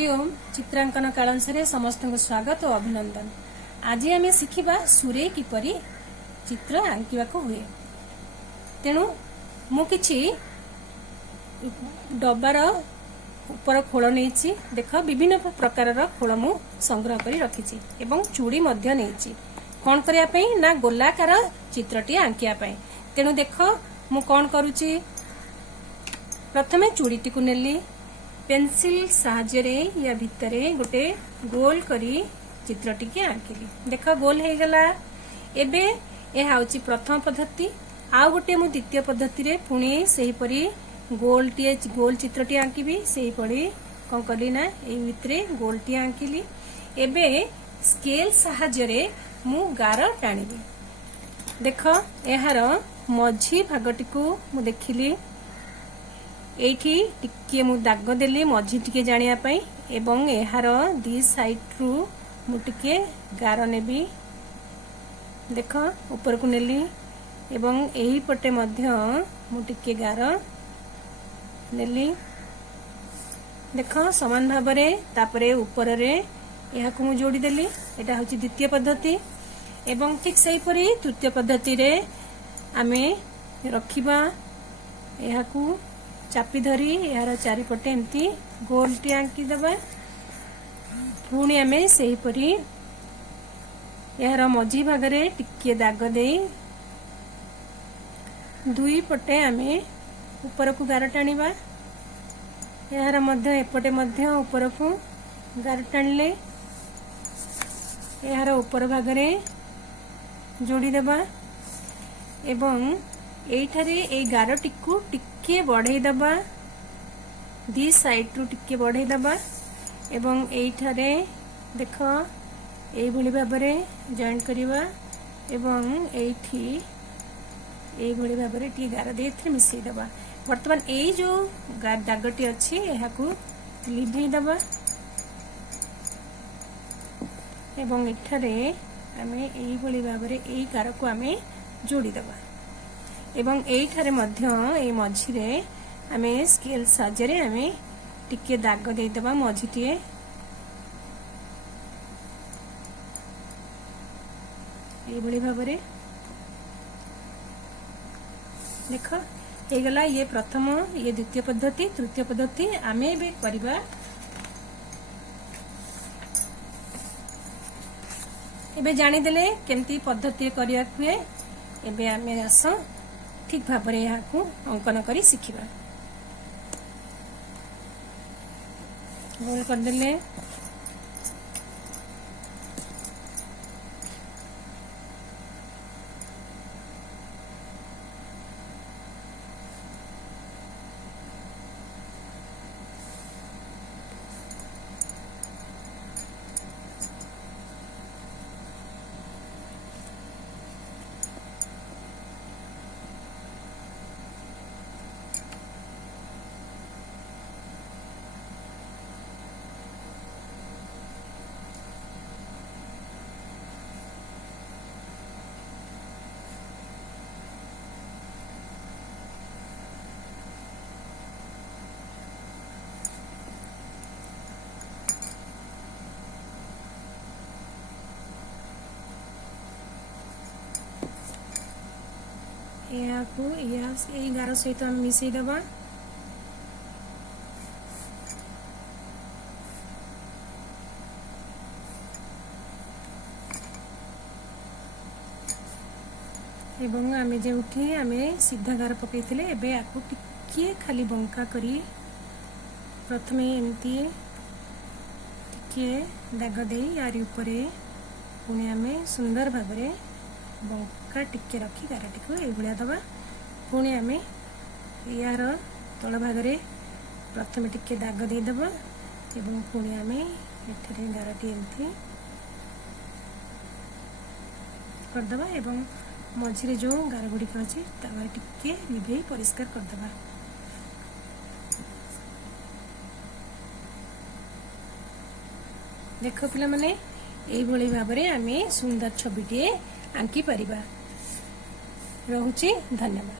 ओम चित्रांकन कालांशरे समस्त स्वागत और अभिनंदन। आज आम शिखा सुरे किपरि चित्र आंकिबा हुए। तेणु मु किछि डब्बार ऊपर खोल नहीं देख विभिन्न प्रकार खोल मु संग्रह करी रखी एवं चूड़ी मध्य नहीं कौन करने ना गोलाकार चित्रटी आंकिया। तेणु देख मु कौन करुची प्रथमे चूड़ीटी को नेली पेंसिल साहाय्य या भितरे गोटे गोल करी चित्रटी के आंकिली। देख गोल हो गला। एबे यह हूँ प्रथम पद्धति। आउ गोटे मु द्वितीय पद्धति रे पुणी सही परी गोल चित्रटी आंकिबी। सही पड़ी कौन कली ना ए भितरे गोलटी आंकिली। एबे स्केल साहाय्य रे मु गार टाणीबी। देख यार मझी भागटी को मु देखिली एठी टिके मु दाग देली मझी टिके जानिया पई एवं एहार दी साइड रु मु टिके गार नेबी। देख ऊपर को नेली एवं एही पटे मध्य मु टिके गार नेली। देख समान भाव रे तापरे ऊपर रे एहा को मु जोड़ी देली। एटा होची द्वितीय पद्धति। एवं ठीक सही परी तृतीय पद्धति रे आमे रखिबा एहा को चापी धरी यार चारिपटे एमती गोलटी आंकी देबा। पुणी आम से परी यार मझी भागरे टिके दाग दे दुई पटे आम ऊपर को गार टाणीबा। यार मध्य एपटे मध्य ऊपर को गार टाणिले यार ऊपर भागरे जोड़ी देबा एवं एठारे ए गारटी को टिके बढ़ाई दबा। दी साइड रु टिके बढ़ाई दबा एवं एठारे देख एई भली भाबरे जॉइंट करिवा एवं एठी एई भली भाबरे टी गार दे एथरे मिसई दबा। वर्तमान एई जो दागटी अछि एहा को लिभेई दबा एवं एठारे आमे एई भली भाबरे एई गार को आमे जोड़ी दबा। एवं एठारे मध्य ए मझिरे आमे स्केल साहाय्य आमे टिके दाग दे देबा मझिटिए। ए बड़ी भाबरे देख हे गला ये प्रथम ये द्वितीय पद्धति। तृतीय पद्धति आमे बे करबा। एबे जानि देले केमती पद्धति करिया हुए। एबे आमे आस ठीक भाव में यहाँ को अंकन करी शिखिबा। गोल कर देले यहाँ को यही गार सहित आम मिसई दबा। एवं आमे जेउठी आमे सीधा गार पकईथिले एबे आकु टिके खाली बंका करी प्रथमे एमती टिके दाग दे यारी उपरे पुणी आमे सुंदर भाबरे बंका टिके रखी गारटी को एभलिया दबा। पुणी आमे यार तल भागरे प्रथमे टिके दाग दे दबा एवं पुणी आमे एठरे गारटी एमती कर दबा एवं मझिरे जो गार गुड़िक अच्छी तावर टिके निभे परिष्कार कर दबा। देख पिला माने एई भली भाबरे आमे सुंदर छबिटे आंकी परिबा। रहुची धन्यवाद।